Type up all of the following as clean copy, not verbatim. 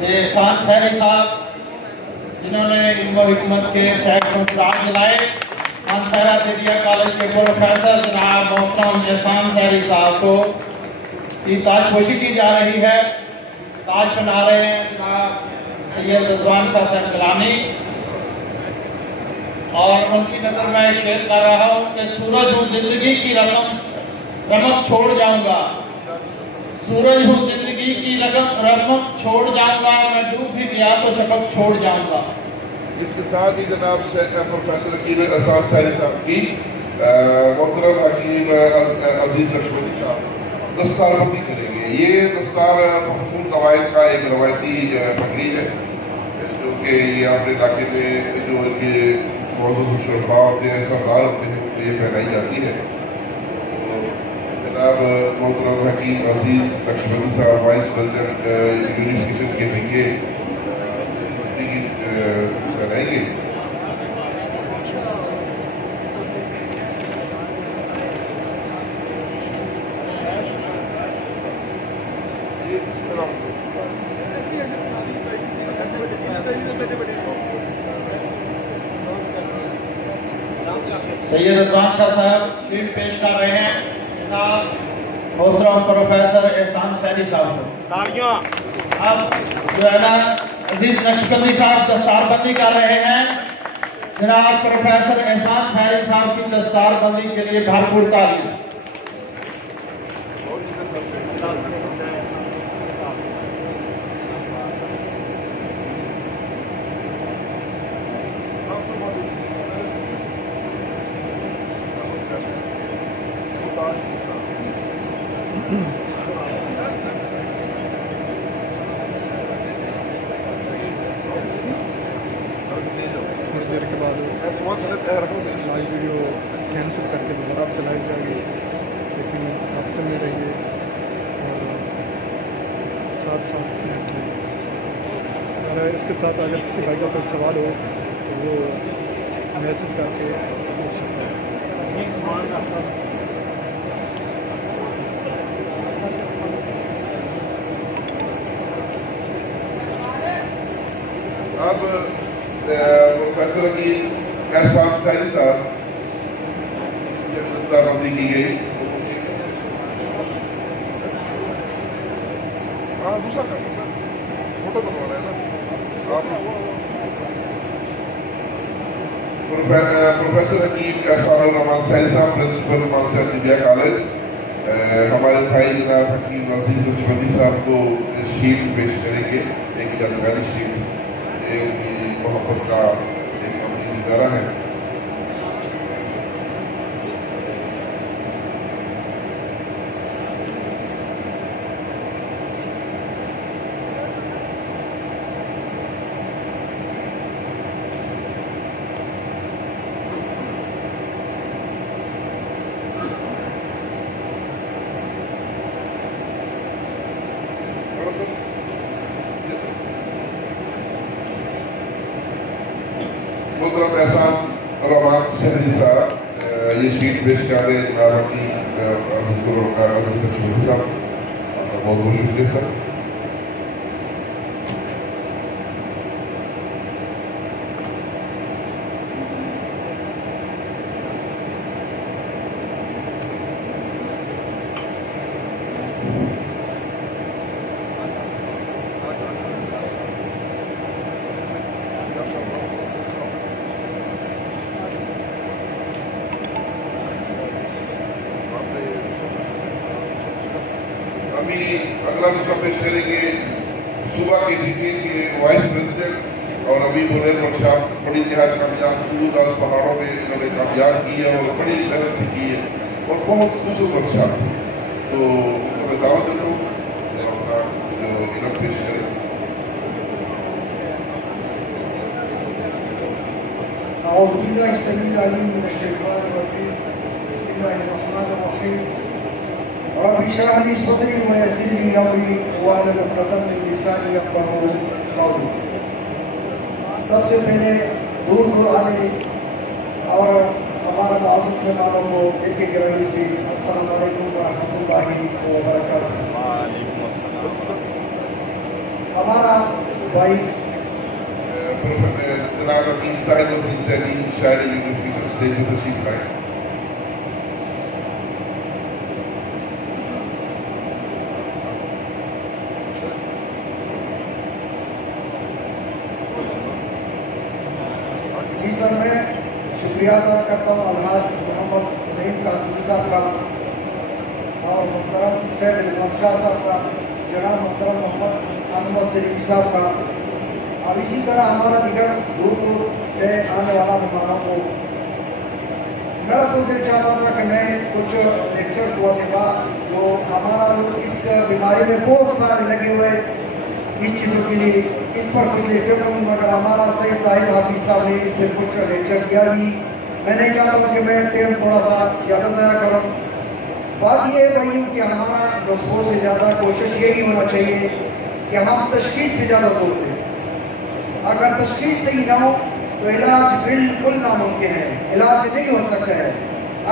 یہ احسان سہری صاحب جنہوں نے علم و حکمت کے سینکڑوں پلاٹ جلائے، مانسہرہ دینیہ کالج کے پروفیسر جناب محترم احسان سہری صاحب کو کی تاج پوشی کی جا رہی ہے۔ تاج بنا رہے ہیں جناب سید رضوان شاہ صاحب گیلانی، اور ان کی نظر میں شعر کر رہا ہوں کہ سورج ہوں زندگی کی رمق چھوڑ جاؤں گا، سورج ہوں زندگی کی رمق چھوڑ جاؤں گا، میں ڈوب بھی گیا تو شفق چھوڑ جاؤں گا۔ اس کے ساتھ ہی جناب پروفیسر حکیم احسان سہری صاحب کی محترم حکیم عزیز لکشمنی صاحب دستار بندی کریں گے۔ یہ دستار مخصوص قواعد کا ایک روایتی تقریب ہے جو کہ یہ اپنے علاقے میں جو ان کے موضوع شرفا ہوتے ہیں، سردار ہوتے ہیں، ان کو یہ پہنائی جاتی ہے۔ جناب محترم حکیم عزیز لکشمنی صاحب وائس پریزیڈنٹ یونیفیکیشن کے بھیگے پہنائیں گے۔ سید رضوان شاہ صاحب تشریف پیش کر رہے ہیں جناب محترم پروفیسر احسان سہری صاحب کو۔ اب جو ہے نا عزیز نقشبندی صاحب دستار بندی کر رہے ہیں۔ جناب پروفیسر احسان سہری صاحب کی دستار بندی کے لیے بھرپور تعلیم۔ دیر کے بعد لائیو ویڈیو کینسل کر کے دوبارہ چلائی جائے گی، لیکن رابطے میں رہیے اور ساتھ رہیے۔ اور اس کے ساتھ اگر کسی بھائی کا کوئی سوال ہو تو وہ میسج کر کے پوچھ سکتا ہے۔ اب پروفیسر حکیم احسان سہری صاحب جب دستار بندی کی گئی، دوسرا فوٹو بنوا رہے ہیں نا پروفیسر حکیم احسان الرحمان سہری صاحب پرنسپل مانسہرہ دینیہ کالج، ہمارے بھائی جناب حکیم عزیز لکشمنی صاحب کو شیلڈ پیش کریں گے، ایک یادگاری شیلڈ۔ یہ ان کی محبت کا ایک عملی ادارہ ہے۔ محترم احسان الرحمان سہری صاحب یہ شیٹ پیش کر رہے ہیں جناب حکیم عزیز لکشمنی صاحب، بہت بہت شکریہ سر۔ ابھی اگلا نسخہ پیش کریں گے صوبہ کے ڈی کے وائس پریزیڈنٹ اور ابھی بنیر صاحب، بڑی نہایت کامیاب دور دراز پہاڑوں میں انہوں نے کامیاب کی ہے اور بڑی محنت بھی کی ہے اور بہت خوبصورت صاحب تھے، تو ان کو میں دعوت دیتا ہوں اپنا علم پیش کریں۔ اعوذ باللہ السمیع العلیم من الشیطان الرجیم، بسم اللہ الرحمن الرحیم، رب اشرح لي صدري ويسر لي امري واحلل عقدۃ من لسانی یفقہوا قولی۔ سب سے پہلے دور دور آنے اور ہمارے معزز مہمانوں کو دل کی گہرائی سے السلام علیکم ورحمۃ اللہ وبرکاتہ۔ ہمارا भाई जनाब हकीम साहिद हसीन सैनी शायर यूनिवर्सिटी स्टेज पर तशरीफ लाए। जी सर, मैं शुक्रिया अदा करता हूँ अलहाज मोहम्मद नईम कासिमी साहब का और मोहतरम सैयद इमाम शाह साहब का, जनाब मोहतरम मोहम्मद अनवर सलीम साहब का, और इसी तरह हमारा दिगर दूर दूर से आने वाला मेहमानों को। मेरा तो दिल चाहता था कि मैं कुछ लेक्चर को देगा जो हमारा लोग इस बीमारी में बहुत सारे लगे हुए इस चीज़ों के लिए, इस पर कुछ लेक्चर करूँ, मगर हमारा सही जाहिद हाफिज साहब ने इस पर कुछ लेक्चर किया भी। मैं नहीं चाहता हूँ कि मैं टाइम थोड़ा सा ज़्यादा ज़्यादा करूँ। बात ये है भाई कि हमारा नुस्खों से ज़्यादा कोशिश यही होना चाहिए कि हम तशखीस पे ज़्यादा जोर दें। अगर तशखीस सही ना हो तो इलाज बिल्कुल नामुमकिन है, इलाज नहीं हो सकता है।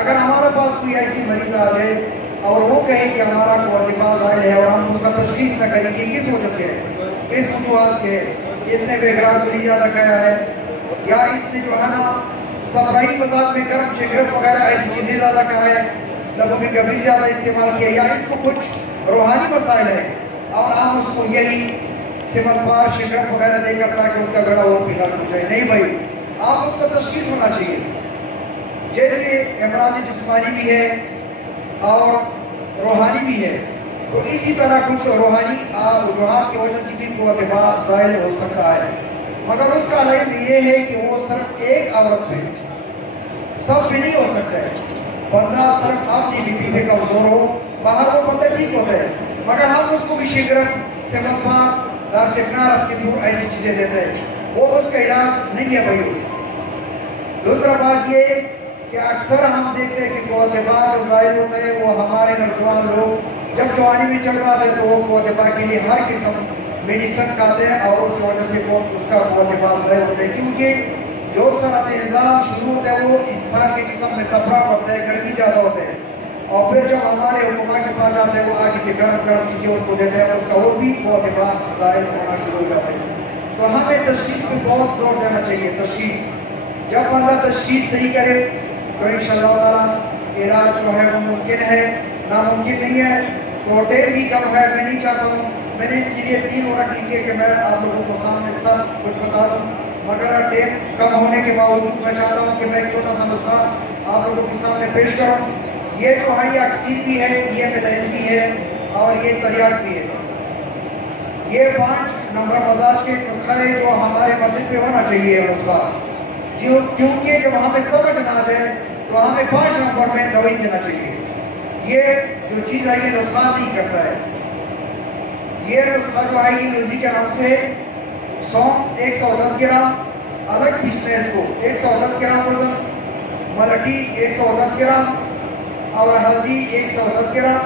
अगर हमारे पास कोई ऐसी मरीज आ जाए और वो कहे कि हमारा कोअतिबाज़ आयल है और हम उसका तशखीस न करें कि किस वजह से है, किस वजूहत से है, इसने बेगराब को ज़्यादा खाया है या इसने जो है ना सफराई मजाक में गर्म शिकरत वगैरह ऐसी चीज़ें ज़्यादा खाया है, लबों में गंभीर ज़्यादा इस्तेमाल किया, या इसको कुछ रूहानी मसाइल है और हम उसको यही सिमलपार शिकरत वगैरह देकर ताकि उसका गड़ा और भी हल हो जाए। नहीं भाई, आप उसका तशखीस होना चाहिए। जैसे अमराज जिस्मानी भी है और रूहानी भी है, तो इसी तरह कुछ रूहानी वजूहात की वजह से भी कोअतिबाज़ ज़ाहिर हो सकता है, मगर उसका इल्म ये है कि वो सिर्फ एक औरत पे, सब भी नहीं हो सकता है। बंदा सिर्फ अपनी बीवी पे कमजोर हो, बाहर वो बंदा ठीक होता है, मगर हम उसको भी शिकरत, सिमलपार, दारचिकना, रस्किंदूर ऐसी चीजें देते हैं, वो उसका इलाज नहीं है भाई। दूसरा बात ये कि अक्सर हम देखते हैं कि कोअतिबाज़ जो ज़ाहिर होते हैं वो हमारे नौजवान लोग जब जवानी में चल रहा था तो वो कोअतिबाज़ के लिए हर किस्म मेडिसिन खाते हैं और उसकी वजह से वो उसका कोअतिबाज़ ज़ाहिर होता है, क्योंकि जो सनत निज़ाम शुरू होता है वो इंसान के जिस्म में सफरा पड़ता है, गर्मी ज़्यादा होता है, और फिर जब हमारे हुक्मा के पास जाते हैं वो आगे से गर्म गर्म चीज़ें उसको देते हैं, उसका वो भी कोअतिबाज़ ज़ाहिर होना शुरू हो जाता है। तो हमें तशखीस पर बहुत जोर देना चाहिए। तशखीस जब बंदा तशखीस सही करे तो इंशाअल्लाह ताला इलाज जो है वो मुमकिन है, नामुमकिन नहीं है। तो टाइम भी कम है, मैं नहीं चाहता हूँ, मैंने इसके लिए 3 मिनट लिखे कि मैं आप लोगों को सामने सब कुछ बता दूँ, मगर टाइम कम होने के बावजूद मैं चाहता हूँ कि मैं एक छोटा सा नुस्खा आप लोगों के सामने पेश करूँ। ये जो है ये अक्सीर भी है, ये मेदाइन भी है और ये तरियाक भी है। ये 5 नंबर मजाज के नुस्खा है जो हमारे मस्जिद पे होना चाहिए नुस्खा, क्योंकि जब हमें समझ ना आ जाए तो हमें 5 नंबर में दवाई देना चाहिए। ये जो चीज़ है ये नुस्खा नहीं करता है। ये नुस्खा जो है ये यूजी के नाम से सौंफ 110 ग्राम, अलग पीसना है इसको, 110 ग्राम वजन, मलटी 110 ग्राम और हल्दी 110 ग्राम,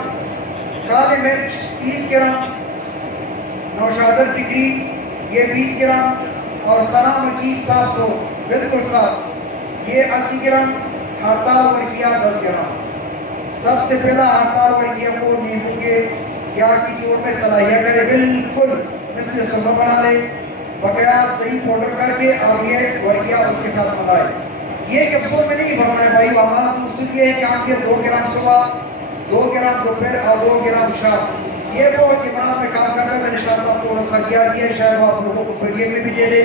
काली मिर्च 30 ग्राम, नौशादर टिकरी ये 20 ग्राम और सना मक्खी 700 बिल्कुल साफ ये 80 ग्राम, हड़ताल वर्किया 10 ग्राम। सबसे पहला हड़ताल वर्किया को नींबू के या किसी और में सलाहिया करे, बिल्कुल मिसल सुबह बना ले, बकाया सही पाउडर करके और ये वर्किया उसके साथ मिलाए। ये कैप्सूल में नहीं भरना है भाई, हमारा तो उसूल ये है कि आप ये 2 ग्राम सुबह, 2 ग्राम दोपहर और 2 ग्राम शाम, ये बहुत इमरान में काम करता है। मैंने शायद आपको नुस्खा किया है, शायद आप लोगों को पीडीएफ में भी दे दे।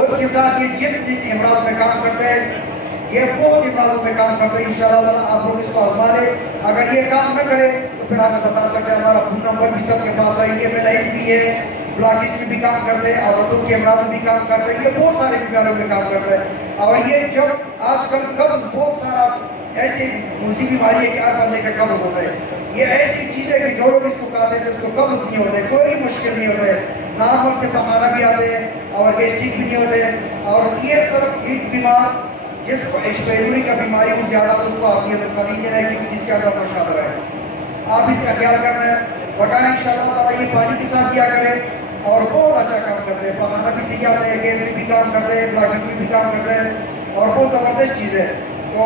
उसके साथ ये जितने इमरान में काम करते हैं ये बहुत इमरान में काम करते हैं। इंशाअल्लाह आप लोग इसको आजमा ले। अगर ये काम न करे तो फिर हमें बता सकते हैं, हमारा फोन नंबर भी सबके पास है, ये मेलाइन भी है, ब्लॉकेज में भी काम करते हैं, औरतों के इमरान में भी काम करते हैं, ये बहुत सारे बीमारियों में काम करते हैं। और ये जब आजकल कब्ज बहुत सारा ऐसी मूसी बीमारी है कि हर बंदे का कब्ज होता है, ये ऐसी चीज है कि जो लोग इसको खाते हैं उसको कब्ज नहीं होता है, कोई मुश्किल नहीं होता है, नॉर्मल से पखाना भी आते हैं और गैस्ट्रिक भी नहीं होते हैं। और ये सब एक बीमार जिसको एक्सपेरिमेंट का बीमारी हो ज्यादा उसको आप ये समझ रहे हैं कि जिसके अंदर प्रसाद है, आप इसका ख्याल करना है। बताएं इंशाअल्लाह ताला ये पानी के साथ किया करें और बहुत अच्छा काम करते हैं, पखाना भी सही आते हैं, गैस में भी काम करते हैं, ब्लॉकेज में भी काम करते हैं और बहुत जबरदस्त चीज है। तो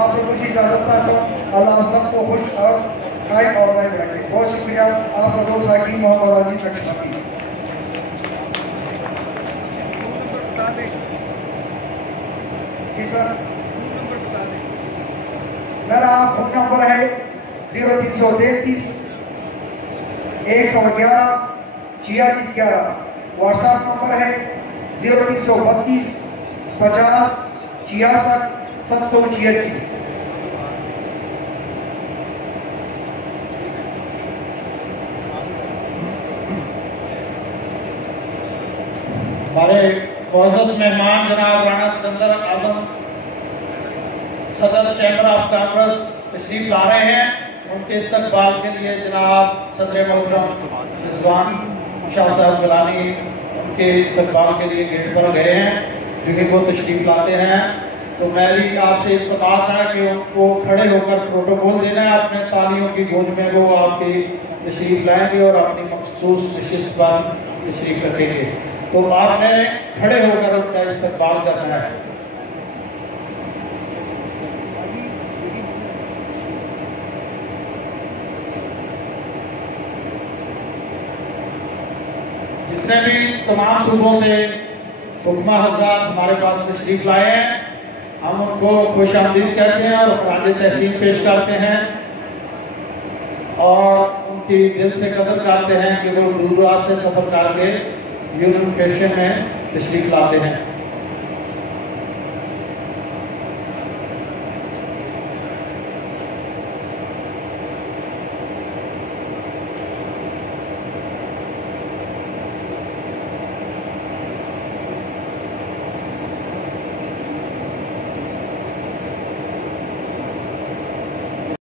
आप लोगों की इजाजत है, अल्लाह सबको खुश और कायम और दायम रखे। बहुत शुक्रिया। आप दोस्त हाकिम मोहम्मद अजीज लक्ष्मणी। جی سر میرا فون نمبر ہے 0333 111 4611. واٹس ایپ نمبر ہے 0332 50 66 786. ہمارے معزز مہمان جناب رانا سکندر اعظم صدر چیمبر آف کانگریس تشریف لا رہے ہیں. ان کے استقبال کے لیے جناب صدر محترم رضوان شاہ صاحب گیلانی ان کے استقبال کے لیے گیٹ پر گئے ہیں جو کہ وہ تشریف لاتے ہیں. تو میری آپ سے التماس ہے کہ ان کو کھڑے ہو کر پروٹوکول دینا ہے. اپنے تالیوں کی گونج میں وہ آپ کی تشریف لائیں گے اور اپنی مخصوص نشست پر تشریف رکھیں گے. تو آپ نے کھڑے ہو کر ان کا استقبال کرنا ہے. جتنے بھی تمام صوبوں سے حکمہ حضرات ہمارے پاس تشریف لائے ہیں ہم ان کو خوش آمدید کہتے ہیں اور خراج تحسین پیش کرتے ہیں اور ان کی دل سے قدر کرتے ہیں کہ وہ دور دراز سے سفر کر کے یونین فیشن میں تشریف لاتے ہیں.